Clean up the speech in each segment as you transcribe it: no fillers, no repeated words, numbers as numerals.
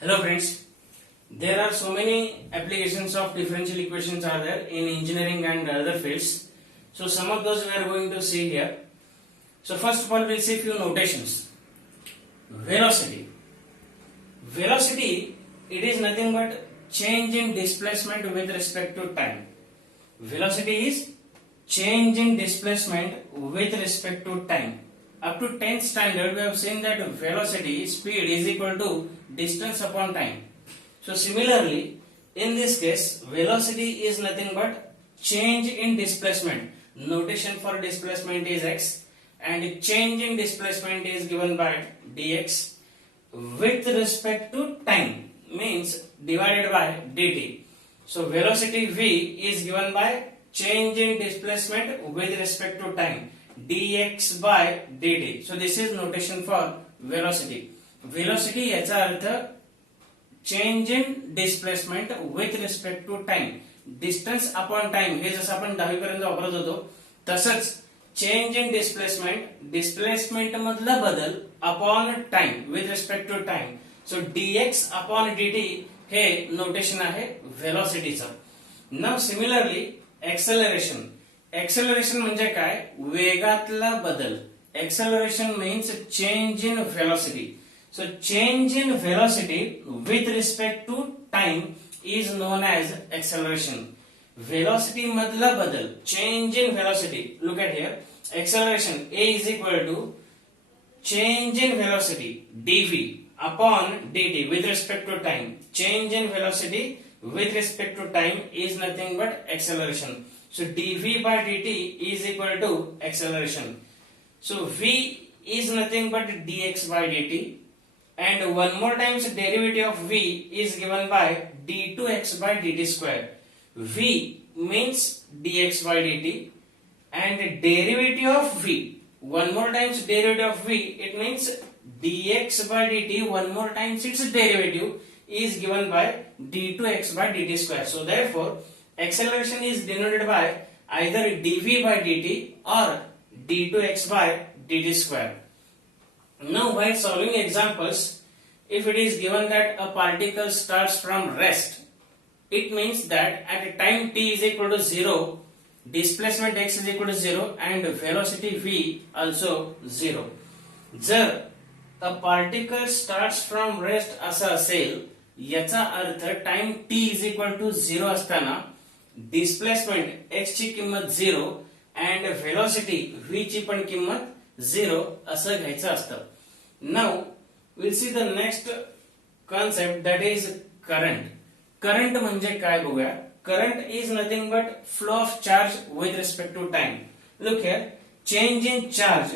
Hello friends, there are so many applications of differential equations are there in engineering and other fields. So some of those we are going to see here. So first of all we'll see few notations. Velocity. Velocity, it is nothing but change in displacement with respect to time. Velocity is change in displacement with respect to time. Up to 10th standard we have seen that velocity, speed is equal to distance upon time. So similarly, in this case, velocity is nothing but change in displacement. Notation for displacement is x and change in displacement is given by dx with respect to time, means divided by dt. So velocity v is given by change in displacement with respect to time, dx by dt. So this is notation for velocity. Velocity याचा अर्थ change in displacement with respect to time, distance upon time हे जसं आपण 10वी पर्यंत वापरत होतो तसंच चेंज इन डिस्प्लेसमेंट, डिस्प्लेसमेंट मधला बदल upon time with respect to time. So dx upon dt हे नोटेशन आहे व्हेलॉसिटीचं. Now similarly acceleration. एक्सेलरेशन म्हणजे काय? वेगातला बदल. Acceleration means change in velocity. So change in velocity with respect to time is known as acceleration. Velocity मधला बदल, change in velocity. Look at here. Acceleration A is equal to change in velocity dv upon dt with respect to time. Change in velocity with respect to time is nothing but acceleration. So dv by dt is equal to acceleration. So v is nothing but dx by dt. And one more times derivative of v is given by d2x by dt square. V means dx by dt and derivative of v, one more times derivative of v, it means dx by dt, one more times its derivative is given by d2x by dt square. So therefore acceleration is denoted by either dv by dt or d2x by dt square. Now while solving examples, if it is given that a particle starts from rest, it means that at a time t is equal to 0, displacement x is equal to 0 and velocity v also 0. जर a particle starts from rest असा असेल, याचा earth time t is equal to 0 असताना displacement x ची किंमत 0 and velocity v ची पण किंमत 0 असं घ्यायचं असतं. Now we'll see the next concept, that is current. Current म्हणजे काय बघूया. Current is nothing but flow of charge with respect to time. Look here, change in charge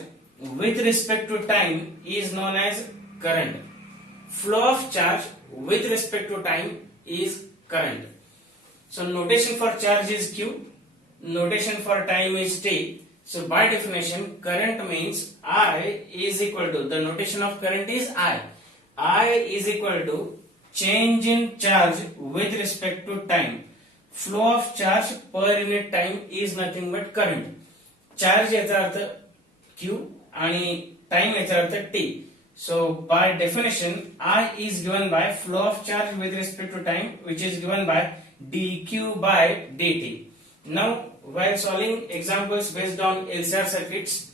with respect to time is known as current. Flow of charge with respect to time is current. So notation for charge is q, notation for time is t. So by definition, current means I is equal to, the notation of current is I. I is equal to change in charge with respect to time. Flow of charge per unit time is nothing but current. Charge याचा अर्थ Q आणि time याचा अर्थ T. So by definition, I is given by flow of charge with respect to time, which is given by dq by dt. Now while solving examples based on LCR circuits,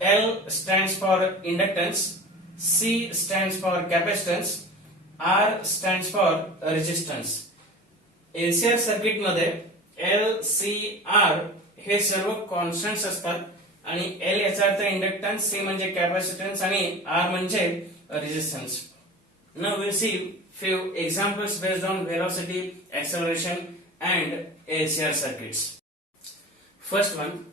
L stands for inductance, C stands for capacitance, R stands for resistance. LCR circuit मध्ये L, C, R हे सर्व constants असतात आणि L याचा अर्थ inductance, C म्हणजे capacitance आणि R म्हणजे resistance. Now we'll see few examples based on velocity, acceleration and LCR circuits. First one,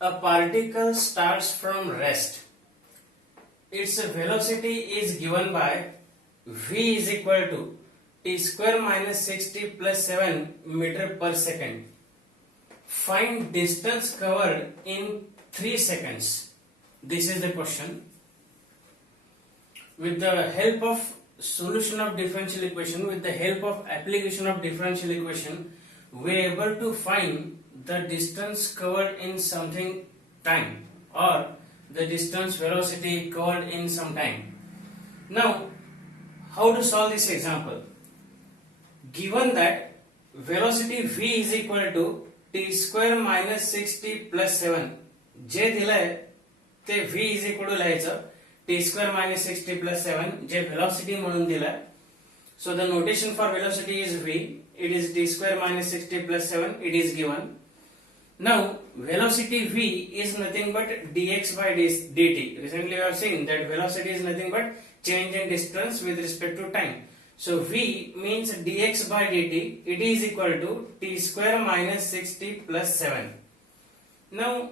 a particle starts from rest. Its velocity is given by v is equal to t square minus 60 plus 7 meter per second. Find distance covered in 3 seconds. This is the question. With the help of solution of differential equation, with the help of application of differential equation, we are able to find the distance covered in something time or the distance velocity covered in some time. Now how to solve this example? Given that velocity v is equal to t square minus 6t plus 7, जे दिलंय ते v is equal to लिहायचं t square minus 6t plus 7, जे velocity म्हणून दिलंय. So the notation for velocity is v. It is t square minus 6t plus 7. It is given. Now velocity v is nothing but dx by dt. Recently we have seen that velocity is nothing but change in distance with respect to time. So v means dx by dt. It is equal to t square minus 6t plus 7. Now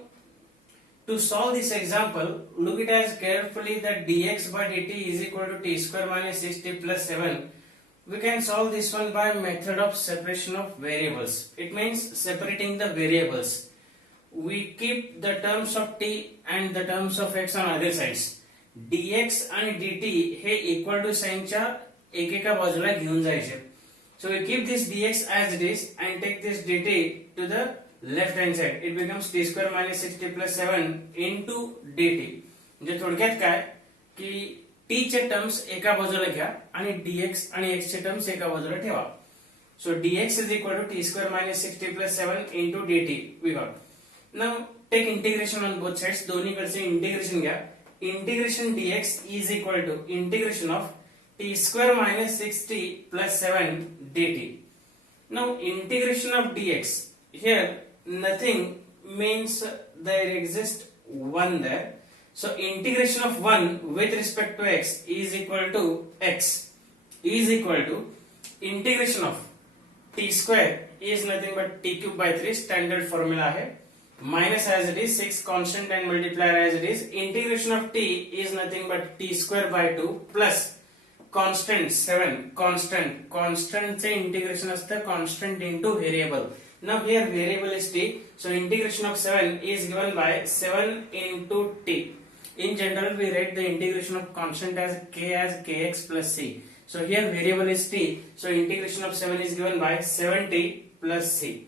to solve this example, look it as carefully that dx by dt is equal to t square minus 6t plus 7. We can solve this one by method of separation of variables. It means separating the variables. We keep the terms of t and the terms of x on other sides. dx आणि dt hey equal to sign च्या एकेका बाजूला घेऊन जायचे. So we keep this dx as it is and take this dt to the left hand side. It becomes t square minus 6t plus 7 into dt. म्हणजे थोडक्यात काय की t चे टर्म्स एका बाजूला घ्या आणि dx आणि x चे टर्म्स एका बाजूला ठेवा. So dx is equal to t square minus 6t plus 7 into dt we got. Now take integration on both sides. दोन्हीकडचे इंटिग्रेशन घ्या. Integration dx is equal to integration of t square minus 6t plus 7 dt. Now integration of dx, here nothing means there exists 1 there. So integration of 1 with respect to x is equal to x is equal to integration of t square is nothing but t cube by 3 standard formula hai, minus as it is 6 constant and multiplier as it is. Integration of t is nothing but t square by 2 plus constant 7 constant से integration असतं constant into variable. Now here variable is t, so integration of 7 is given by 7 into t. In general, we write the integration of constant as kx plus c. So here variable is t. So integration of 7 is given by 7t plus c.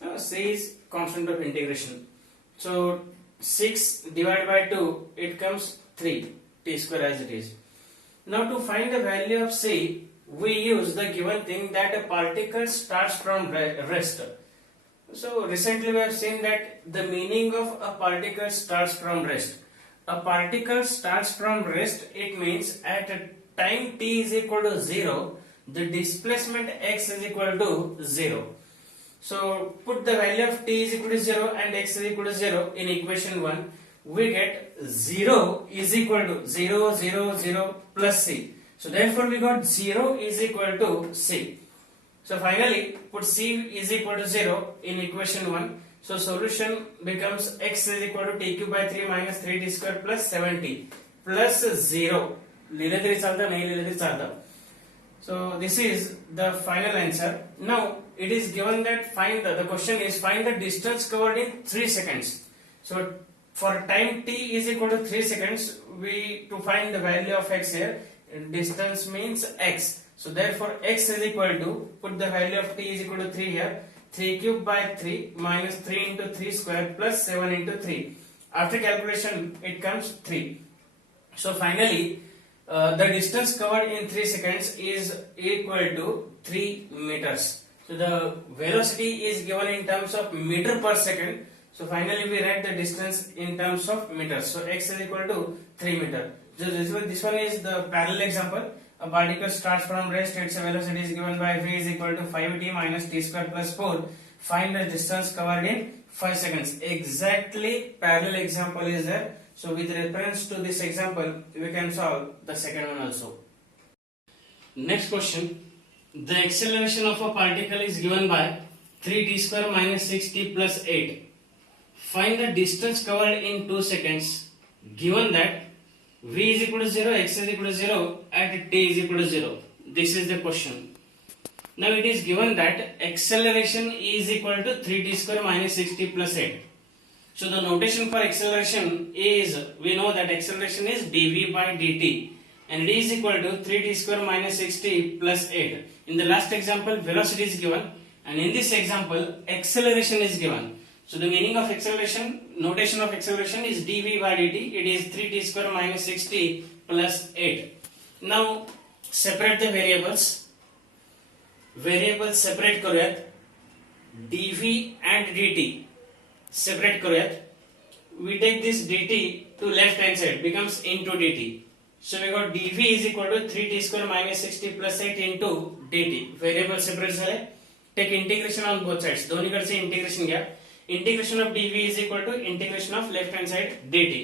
Now c is constant of integration. So 6 divided by 2, it comes 3 t square as it is. Now to find the value of c, we use the given thing that a particle starts from rest. So recently we have seen that the meaning of a particle starts from rest. A particle starts from rest, it means at a time t is equal to 0, the displacement x is equal to 0. So put the value of t is equal to 0 and x is equal to 0 in equation 1. We get 0 is equal to 0, 0, 0 plus c. So therefore we got 0 is equal to c. So finally put c is equal to 0 in equation 1. So solution becomes x is equal to t cube by 3 minus 3t square plus 7t plus 0. लिहिले तरी चालतं, नाही लिहिले तरी चालतं. So this is the final answer. Now it is given that the question is find the distance covered in 3 seconds. So for time t is equal to 3 seconds, to find the value of x here, distance means x. So therefore x is equal to, put the value of t is equal to 3 here, 3 cube by 3 minus 3 into 3 square plus 7 into 3. After calculation it comes 3. So finally the distance covered in 3 seconds is equal to 3 meters. So the velocity is given in terms of meter per second. So finally we write the distance in terms of meters. So x is equal to 3 meter. So this one is the parallel example. A particle starts from rest, its velocity is given by v is equal to 5t minus t square plus 4. Find the distance covered in 5 seconds. Exactly parallel example is there. So with reference to this example, we can solve the second one also. Next question. The acceleration of a particle is given by 3t square minus 6t plus 8. Find the distance covered in 2 seconds given that v is equal to 0, x is equal to 0 at t is equal to 0. This is the question. Now it is given that acceleration is equal to 3t square minus 6t plus 8. So the notation for acceleration is, we know that acceleration is dv by dt and it is equal to 3t square minus 6t plus 8. In the last example velocity is given and in this example acceleration is given. So the meaning of acceleration, notation of acceleration is dv by dt. It is 3t square minus 6t plus 8. Now separate the variables separate करूयात. dv and dt separate करूयात. we take this dt to left hand side becomes into dt. So we got dv is equal to 3t square minus 6t plus 8 into dt. Variable separate झाले. Take integration on both sides, दोन्हीकडचे integration घ्या. Integration of dv is equal to integration of left hand side dt.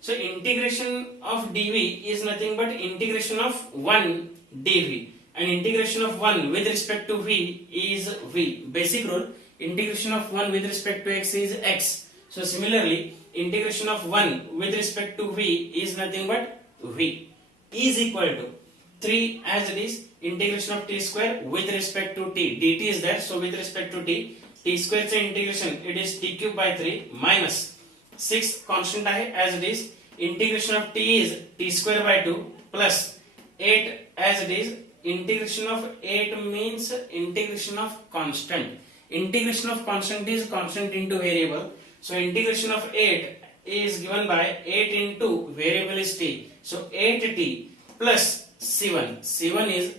So integration of dv is nothing but integration of 1 dv, and integration of 1 with respect to v is v. Basic rule, integration of 1 with respect to x is x. So similarly, integration of 1 with respect to v is nothing but v is equal to 3 as it is integration of t square with respect to t. dt is there, so with respect to t square चे integration it is t cube by 3 minus 6 constant आहे as it is integration of t is t square by 2 plus 8 as it is integration of 8 means integration of constant. Integration of constant is constant into variable. So integration of 8 is given by 8 into variable is t. So 8t plus c1. c1 is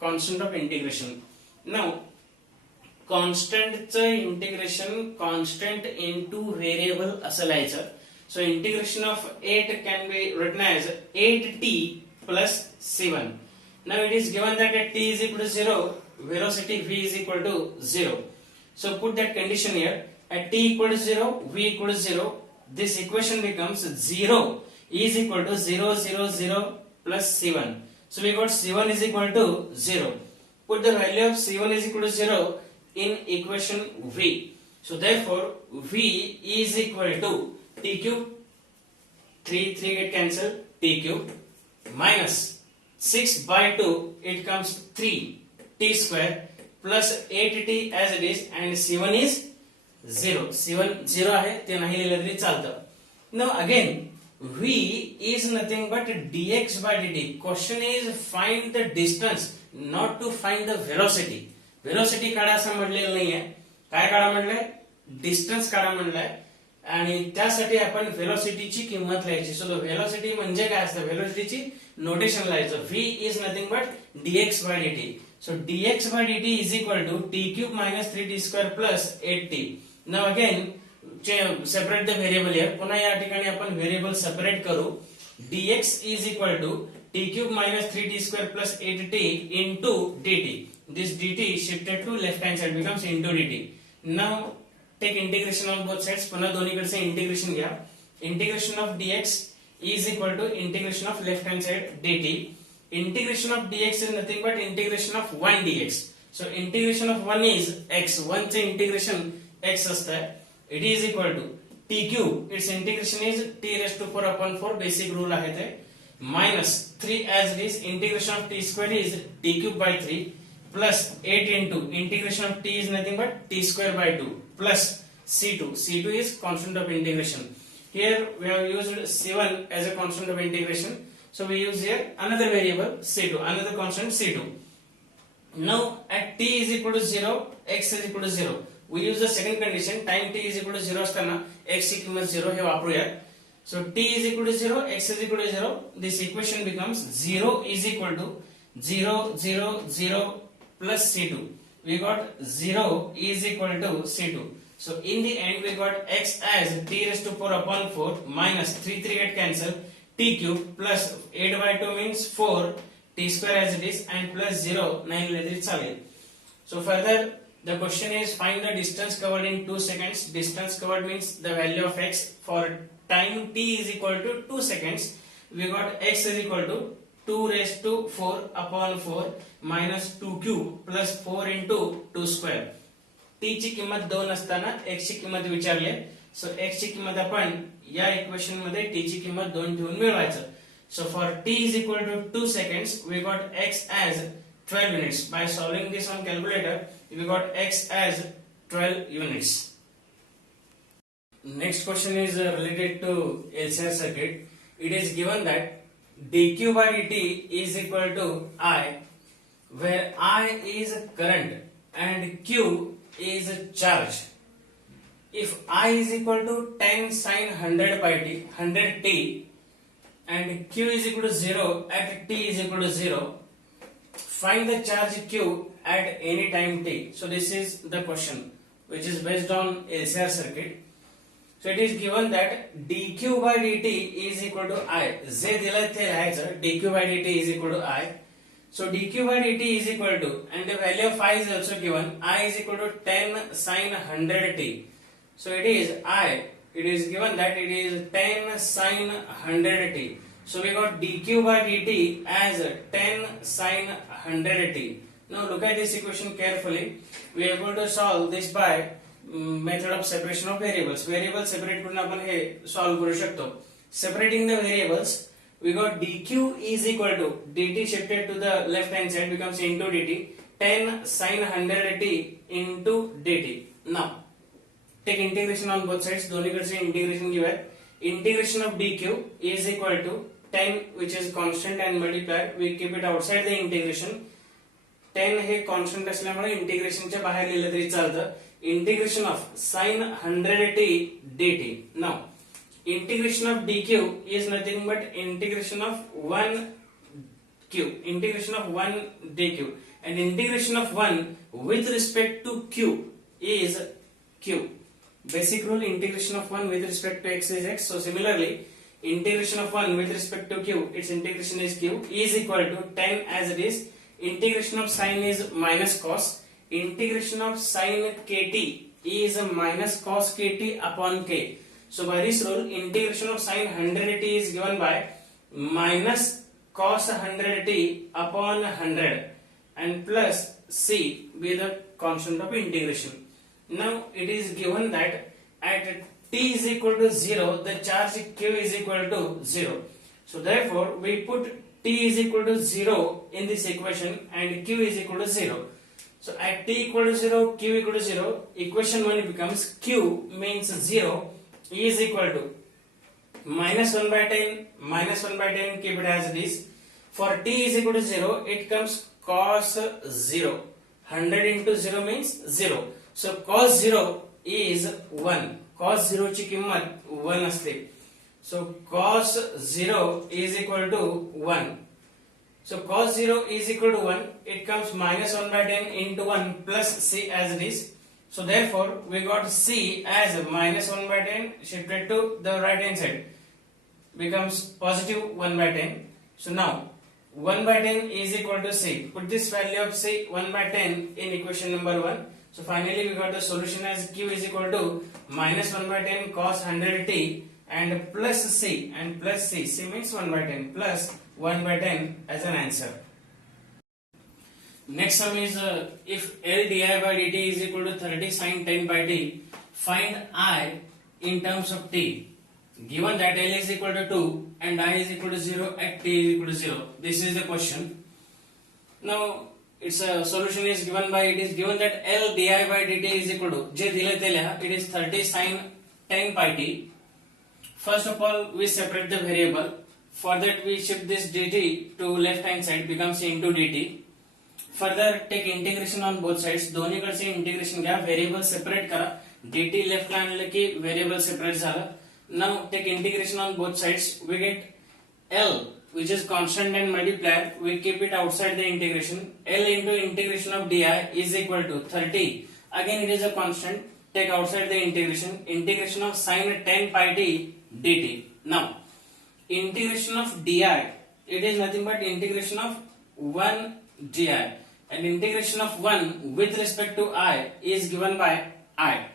constant of integration. Now constant च integration constant into variable असं लिहायचं. So integration of 8 can be written as 8t plus c1. Now it is given that at t is equal to 0, velocity v is equal to 0. So put that condition here. At t equal to 0, v equal to 0. This equation becomes 0 is equal to 0, 0, 0 plus c1. So we got c1 is equal to 0. Put the value of c1 is equal to 0 in equation v. So therefore v is equal to t cube, 3 get cancelled, t cube minus 6 by 2 it comes 3t square plus 8t as it is, and c1 is 0. c1 0 आहे ते नाही लिहिलं तरी चालतं. Now again v is nothing but dx by dt. Question is find the distance, not to find the velocity. velocity काढा असं म्हटलेलं नाहीये. काय काढा म्हटलंय? डिस्टन्स काढा म्हटलंय, आणि त्यासाठी आपण व्हेलॉसिटीची किंमत लिहायची. सो व्हेलॉसिटी म्हणजे काय असतं? व्हेलॉसिटीची नोटेशन लिहायचं. v is nothing but dx by dt. So dx by dt is equal to t cube minus 3t square plus 8t. Now again separate the variable here. पुन्हा या ठिकाणी आपण व्हेरिएबल सेपरेट करू. dx is equal to t cube minus 3t square plus 8t into dt. This dt shifted to left hand side becomes into dt. Now take integration on both sides. पुन्हा दोन्हीकडचे integration घ्या. Integration of dx is equal to integration of left hand side dt. Integration of dx is nothing but integration of 1 dx. So integration of 1 is x. 1 चे integration x असतं. It is equal to t cube. Its integration is t raised to 4 upon 4. Basic rule आहे ते. Minus 3 as it is integration of t square is t cube by 3 plus 8 into integration of t is nothing but t square by 2 plus c2. c2 is constant of integration. Here we have used c1 as a constant of integration. So we use here another variable c2, another constant c2. Now at t is equal to 0, x is equal to 0. We use the second condition. Time t is equal to 0 असताना x ची किंमत 0 हे वापरूयात. So t is equal to 0, x is equal to 0. This equation becomes 0 is equal to 0, 0, 0 plus c2. We got 0 is equal to c2. So in the end we got x as t raised to 4 upon 4 minus 3 get cancelled, t cube plus 8 by 2 means 4, t square as it is, and plus 0 9 लिहिलं चालेल. So further the question is find the distance covered in 2 seconds. Distance covered means the value of x for time t is equal to 2 seconds. We got x is equal to 2 raised to 4 upon 4 minus 2 cube plus 4 into 2 square. t ची किंमत 2 असताना x ची किंमत विचारली. सो x ची किंमत आपण या इक्वेशन मध्ये t ची किंमत 2 ठेवून मिळवायचं. So for t is equal to 2 seconds we got x as 12 units. By solving this on calculator we got x as 12 units. Next question is related to LCR circuit. It is given that dq by dt is equal to I, where I is current and q is charge. If I is equal to 10 sin 100 by t, 100 t, and q is equal to 0 at t is equal to 0, find the charge q at any time t. So this is the question which is based on LCR circuit. So it is given that dq by dt is equal to I. जे दिलं ते लिहायचं, dq by dt is equal to I. So dq by dt is equal to, and the value of I is also given, I is equal to 10 sin 100t. So it is I, it is given that it is 10 sin 100t. So we got dq by dt as 10 sin 100t. Now look at this equation carefully. We are able to solve this by method of separation of variables. Variables separate करून आपण हे solve करू शकतो. Separating the variables, we got dq is equal to dt shifted to the left hand side becomes into dt, 10 sin 100t into dt. Now take integration on both sides. दोन्हीकडचे integration घेऊया. Integration of dq is equal to 10, which is constant, and multiplied. We keep it outside the integration. 10 hey constant असल्यामुळे इंटिग्रेशनच्या बाहेर लिहिलं तरी चालतं. Integration of sin 100t dt. Now integration of dq is nothing but integration of 1q, integration of 1 dq, and integration of 1 with respect to q is q. Basic rule, integration of 1 with respect to x is x. So similarly, integration of 1 with respect to q, its integration is q, is equal to 10 as it is. Integration of sin is minus cos. Integration of sin kt is minus cos kt upon k. So by this rule, integration of sin 100t is given by minus cos 100t upon 100 and plus c be the constant of integration. Now it is given that at t is equal to 0, the charge q is equal to 0. So therefore we put t is equal to 0 in this equation and q is equal to 0. So at t equal to 0, q equal to 0, equation 1 becomes q means 0 is equal to minus 1 by 10, minus 1 by 10, keep it as it is. For t is equal to 0, it comes cos 0. 100 into 0 means 0. So cos 0 is 1. Cos 0 ची किंमत 1 असते. So cos 0 is equal to 1. So cos 0 is equal to 1. It comes minus 1 by 10 into 1 plus c as it is. So therefore we got c as minus 1 by 10 shifted to the right hand side becomes positive 1 by 10. So now 1 by 10 is equal to c. Put this value of c 1 by 10 in equation number 1. So finally we got the solution as q is equal to minus 1 by 10 cos 100t and plus c, and plus c. C means 1 by 10 plus 1 by 10 as an answer. Next sum is if L di by dt is equal to 30 sin 10 by t, find I in terms of t. Given that L is equal to 2 and I is equal to 0 at t is equal to 0. This is the question. Now its solution is given by, it is given that L di by dt is equal to, जे दिले ते लिहा, it is 30 sin 10 pi t. First of all we separate the variable. For that we shift this dt to left hand side becomes into dt. Further take integration on both sides. दोन्हीकडचे integration घ्या, variable separate करा. dt left ला आणलं की variable separate झालं. Now take integration on both sides. We get L which is constant and multiplier. We keep it outside the integration. L into integration of di is equal to 30. Again it is a constant. Take outside the integration. Integration of sin 10 pi t dt. Now integration of di, it is nothing but integration of 1 di, and integration of 1 with respect to I is given by I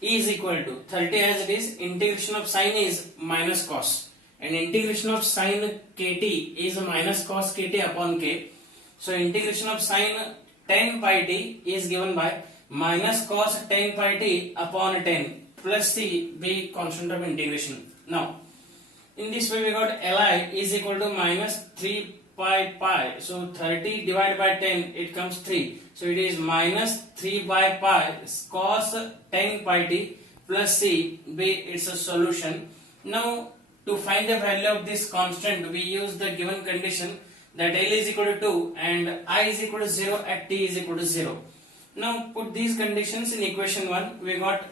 is equal to 30 as it is. Integration of sin is minus cos, and integration of sin kt is minus cos kt upon k. So integration of sin 10 pi t is given by minus cos 10 pi t upon 10 plus c be constant of integration. Now in this way we got Li is equal to minus 3 pi. So 30 divided by 10 it comes 3. So it is minus 3 by pi cos 10 pi t plus c be its a solution. Now to find the value of this constant we use the given condition that L is equal to 2 and I is equal to 0 at t is equal to 0. Now put these conditions in equation 1. We got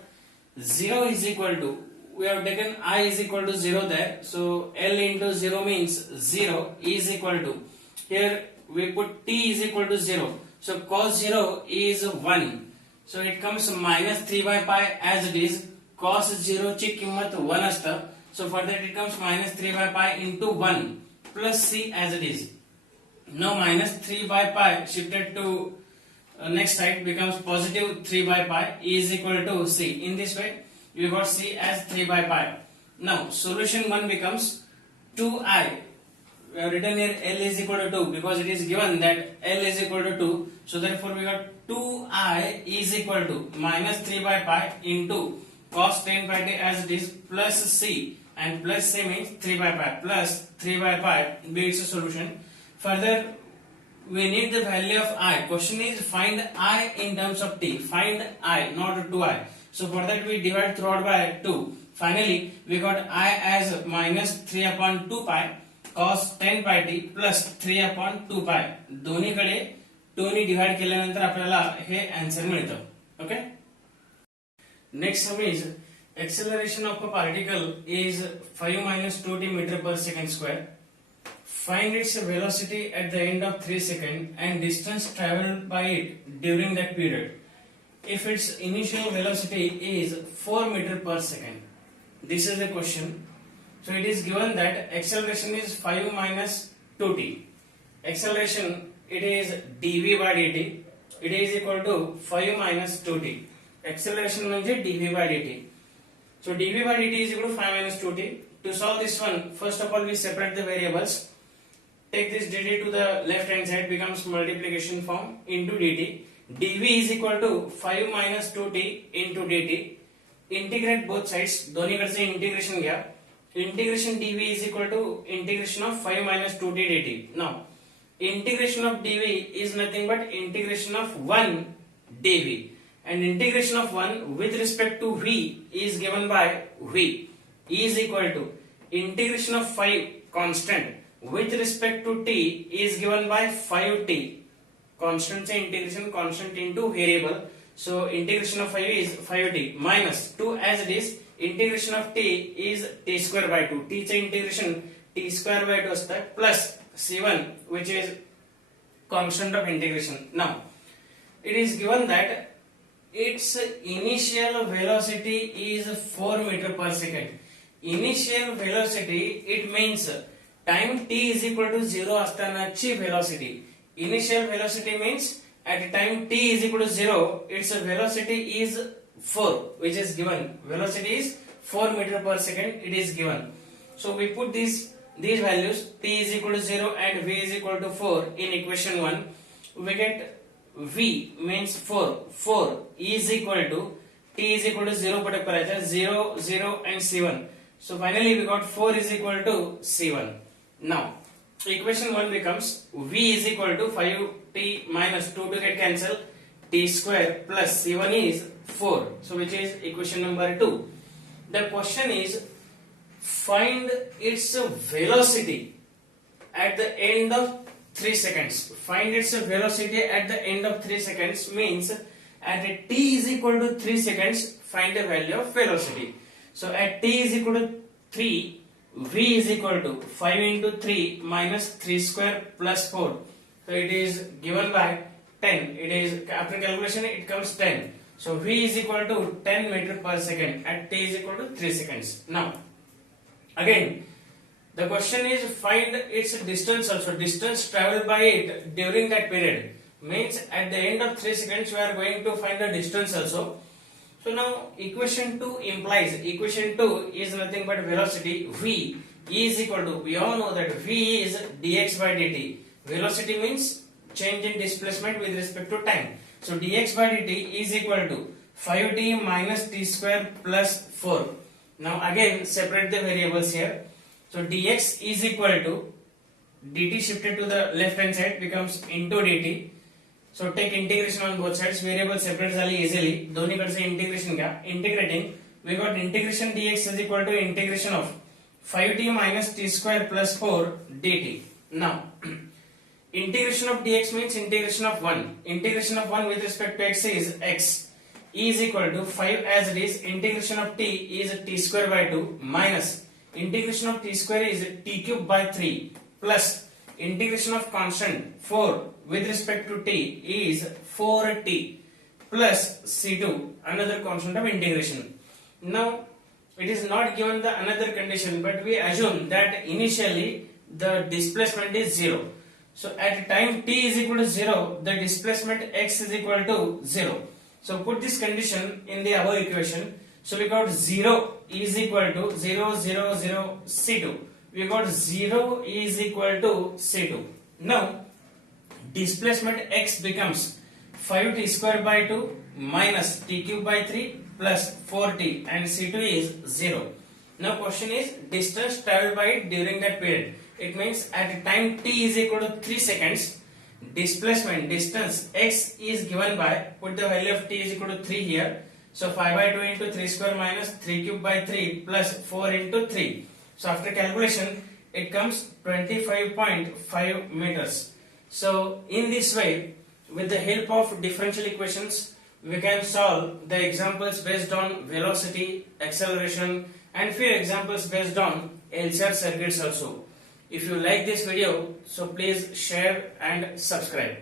0 is equal to, we have taken I is equal to 0 there. So L into 0 means 0 is equal to, here we put t is equal to 0. So cos 0 is 1. So it comes minus 3 by pi as it is. Cos 0 ची किंमत 1 असतं. So for that it comes minus 3 by pi into 1 plus c as it is. Now minus 3 by pi shifted to next side becomes positive 3 by pi is equal to c. In this way we got c as 3 by pi. Now solution 1 becomes 2i. We have written here L is equal to 2 because it is given that L is equal to 2. So therefore we got 2i is equal to minus 3 by pi into cos 10 pi t as it is plus c, and plus c means 3 by pi plus 3 by pi be its a solution. Further we need the value of I. Question is find I in terms of t. Find I, not 2i. So for that we divide throughout by 2. Finally we got I as minus 3 upon 2 pi cos 10 pi t plus 3 upon 2 pi. दोन्हीकडे 2 ने divide केल्यानंतर आपल्याला हे answer मिळतं. Okay. Next sum is acceleration of a particle is 5 minus 2t meter per second square. Find its velocity at the end of 3 seconds and distance traveled by it during that period. If its initial velocity is 4 meter per second. This is the question. So it is given that acceleration is 5 minus 2t. Acceleration it is dv by dt. It is equal to 5 minus 2t. Acceleration म्हणजे dv by dt. So dv by dt is equal to 5 minus 2t. To solve this one, first of all we separate the variables. Take this dt to the left hand side becomes multiplication form into dt. dv is equal to 5 minus 2t into dt. Integrate both sides. दोन्हीकडचे integration घ्या. Integration dv is equal to integration of 5 minus 2t dt. Now integration of dv is nothing but integration of 1 dv. And integration of 1 with respect to v is given by v is equal to integration of 5 constant with respect to t is given by 5t. Constant से integration constant into variable. So integration of 5 is 5t minus 2 as it is. Integration of t is t square by 2. t चे integration t square by 2 असतं plus c1 which is constant of integration. Now it is given that its initial velocity is 4 meter per second. Initial velocity it means time t is equal to 0 असतानाची velocity. Initial velocity means at time t is equal to 0 its velocity is 4 which is given. Velocity is 4 meter per second it is given. So we put these values t is equal to 0 and v is equal to 4 in equation 1. We get v means 4 is equal to t is equal to 0 put up करायचा 0 0 and c1. So finally we got 4 is equal to c1. Now equation 1 becomes v is equal to 5t minus 2 to get cancel t square plus c1 is 4. So which is equation number 2. The question is find its velocity at the end of 3 seconds. Find its velocity at the end of 3 seconds means at t is equal to 3 seconds find the value of velocity. So at t is equal to 3 v is equal to 5 into 3 minus 3 square plus 4. So it is given by 10. It is after calculation it comes 10. So v is equal to 10 meter per second at t is equal to 3 seconds. Now again the question is find its distance also. Distance traveled by it during that period means at the end of 3 seconds we are going to find the distance also. So now equation 2 implies equation 2 is nothing but velocity v is equal to, we all know that v is dx by dt. Velocity means change in displacement with respect to time. So dx by dt is equal to 5t minus t square plus 4. Now again separate the variables here. So dx is equal to dt shifted to the left hand side becomes into dt. So take integration on both sides. Variable separate झाली easily. दोन्हीकडचे integration घ्या. Integrating we got integration dx is equal to integration of 5t minus t square plus 4 dt. Now integration of dx means integration of 1. Integration of 1 with respect to x is x is equal to 5 as it is. Integration of t is t square by 2 minus integration of t square is t cube by 3 plus integration of constant 4 with respect to t is 4t plus c2, another constant of integration. Now it is not given the another condition, but we assume that initially the displacement is 0. So at time t is equal to 0, the displacement x is equal to 0. So put this condition in the above equation. So we got 0 is equal to 0, 0, 0, c2. We got 0 is equal to c2. Now displacement x becomes 5t square by 2 minus t cube by 3 plus 4t, and c2 is 0. Now question is distance traveled by it during that period. It means at time t is equal to 3 seconds, displacement distance x is given by, put the value of t is equal to 3 here. So 5 by 2 into 3 square minus 3 cube by 3 plus 4 into 3. So after calculation it comes 25.5 meters. So in this way, with the help of differential equations, we can solve the examples based on velocity, acceleration, and few examples based on LCR circuits also. If you like this video, so please share and subscribe.